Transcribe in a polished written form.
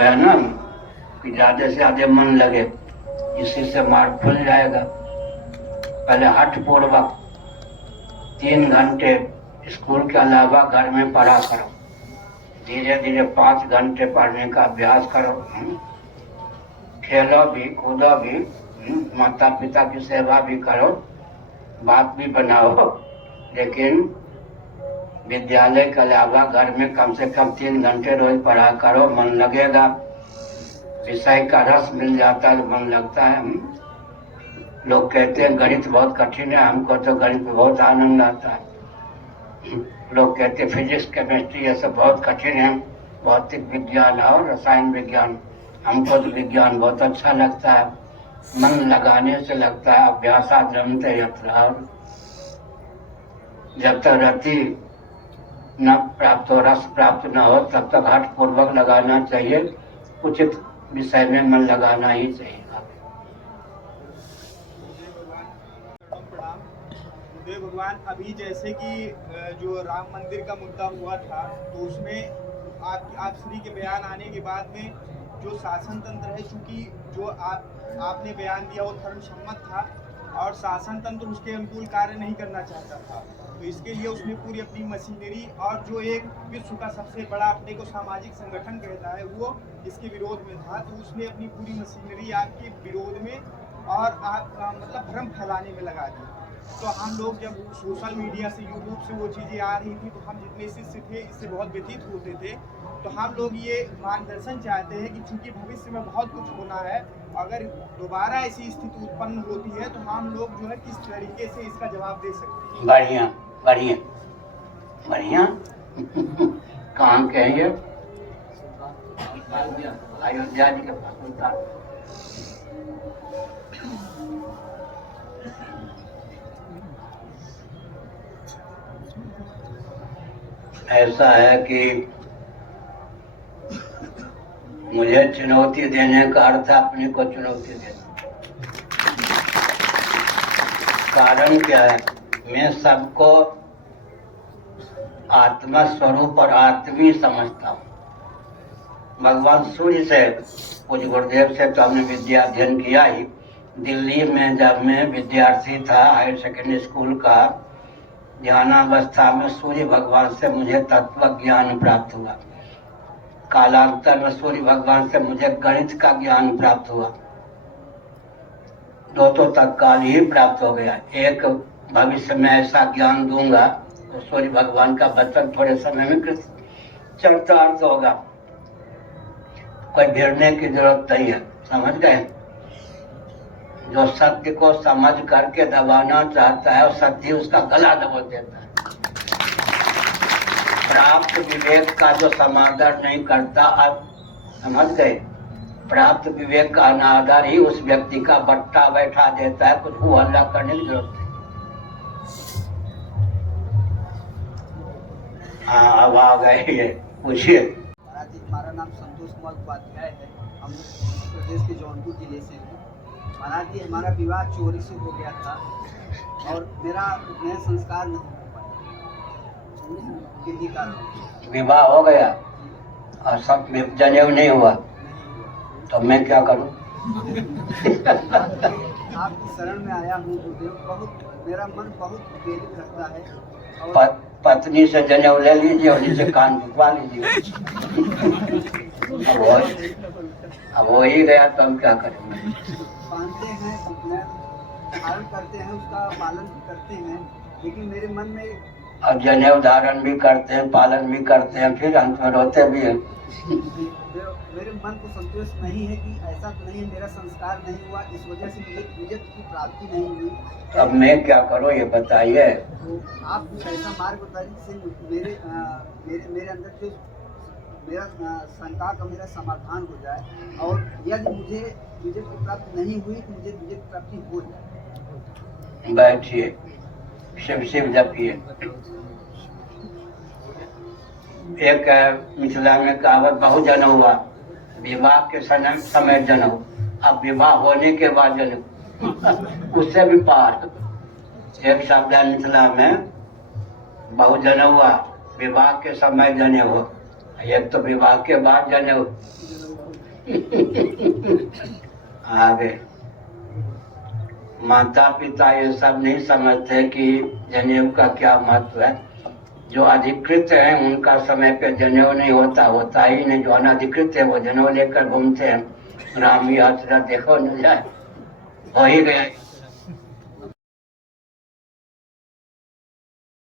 है ना कि ज्यादा से ज्यादा मन लगे, इसी से मार्ग खुल जाएगा। पहले हठ पूर्वक 3 घंटे स्कूल के अलावा घर में पढ़ा करो, धीरे धीरे 5 घंटे पढ़ने का अभ्यास करो। खेलो भी, कूदो भी, माता पिता की सेवा भी करो, बात भी बनाओ, लेकिन विद्यालय के अलावा घर में कम से कम 3 घंटे रोज पढ़ा करो, मन लगेगा। विषय का रस मिल जाता है, मन लगता है। लोग कहते हैं गणित बहुत कठिन है, हमको तो गणित में बहुत आनंद आता है। लोग कहते हैं फिजिक्स केमिस्ट्री ये सब बहुत कठिन है, भौतिक विज्ञान और रसायन विज्ञान, हमको तो विज्ञान बहुत अच्छा लगता है। मन लगाने से लगता है। अभ्यासात् रमते यत्र, जब तक रति न प्राप्त हो, रस प्राप्त न हो, तब तक हठ पूर्वक लगाना चाहिए। उचित विषय में मन लगाना ही चाहिए। देव भगवान, अभी जैसे कि जो राम मंदिर का मुद्दा हुआ था, तो उसमें आप श्री के बयान आने के बाद में जो शासन तंत्र है, चूंकि जो आपने बयान दिया वो धर्मसम्मत था और शासन तंत्र उसके अनुकूल कार्य नहीं करना चाहता था, तो इसके लिए उसने पूरी अपनी मशीनरी और जो एक विश्व का सबसे बड़ा अपने को सामाजिक संगठन कहता है वो इसके विरोध में था, तो उसने अपनी पूरी मशीनरी आपके विरोध में और मतलब भ्रम फैलाने में लगा दी। तो हम लोग जब सोशल मीडिया से, यूट्यूब से वो चीज़ें आ रही थी, तो हम जितने शिष्य थे इससे बहुत व्यतीत होते थे। तो हम लोग ये मार्गदर्शन चाहते हैं कि चूंकि भविष्य में बहुत कुछ होना है, अगर दोबारा ऐसी स्थिति उत्पन्न होती है तो हम लोग जो है किस तरीके से इसका जवाब दे सकते हैं। बढ़िया बढ़िया बढ़िया। कहाँ के हैं ये? अयोध्या जी के पास। ऐसा है कि मुझे चुनौती देने का अर्थ अपने को चुनौती देना। कारण क्या है? मैं सबको आत्मा स्वरूप और आत्मी समझता हूँ। भगवान सूर्य से, पूज्य गुरुदेव से तो हमने विद्या अध्ययन किया ही। दिल्ली में जब मैं विद्यार्थी था हायर सेकेंडरी स्कूल का, ध्यानावस्था में सूर्य भगवान से मुझे तत्व ज्ञान प्राप्त हुआ। कालांतर में सूर्य भगवान से मुझे गणित का ज्ञान प्राप्त हुआ। दो तो तत्काल ही प्राप्त हो गया। एक भविष्य में ऐसा ज्ञान दूंगा तो सूर्य भगवान का वचन थोड़े समय में चरितार्थ होगा। कोई भिड़ने की जरूरत नहीं है, समझ गए? जो सत्य को समझ करके दबाना चाहता है और सत्य उसका गला दबा देता है। प्राप्त विवेक का जो समादर नहीं करता, अब समझ गए? प्राप्त विवेक का अनादर ही उस व्यक्ति का बट्टा बैठा देता है। कुछ हो हल्ला करने की जरूरत नहीं। हाँ, अब आ गए ये, पूछिए। हमारा नाम संतोष कुमार उपाध्याय है। हम प्रदेश के जौनपुर जिले से हैं। महाराज जी, हमारा विवाह चोरी से हो गया था और मेरा नया संस्कार नहीं हो पाया। किन्हीं कारण विवाह हो गया और सब में जनेऊ नहीं हुआ, तो मैं क्या करूं? आपकी शरण में आया हूँ गुरुदेव। बहुत मेरा मन बहुत प्रेरित करता है। और पत्नी से जनेऊ ले लीजिए और जिसे कान भुकवा लीजिए। अब हो ही गया तो हम क्या करेंगे? बांधते हैं, धारण करते हैं, उसका पालन भी करते हैं, लेकिन मेरे मन में और जनेऊ धारण भी करते हैं, पालन भी करते हैं, फिर अंत में रोते भी हैं। मेरे मन को संतोष नहीं है कि ऐसा नहीं, मेरा संस्कार नहीं हुआ, इस वजह से मुझे विजय की प्राप्ति नहीं हुई। अब मैं क्या करूं ये बताइए। तो आप कुछ ऐसा मार्ग बताइए जिससे मेरे अंदर जो मेरा शंका का मेरा समाधान हो जाए, और यदि मुझे विजय की प्राप्ति नहीं हुई तो मुझे विजय की प्राप्ति हो जाए। बैठिए, शिव शिव जपिए। एक मिथिला में कहावत, बहु जनेऊ हुआ, विवाह के समय जनेऊ, अब विवाह होने के बाद जनेऊ, उससे भी पार। एक शब्द है मिथिला में, बहु जनेऊ हुआ, विवाह के समय जनेऊ, एक तो विवाह के बाद जनेऊ। आगे माता पिता ये सब नहीं समझते कि जनेऊ का क्या महत्व है। जो अधिकृत है उनका समय पे जनेऊ नहीं होता ही नहीं। जो अनधिकृत है वो जनेऊ लेकर घूमते हैं। राम यात्रा देखो न जाए, हो ही गया।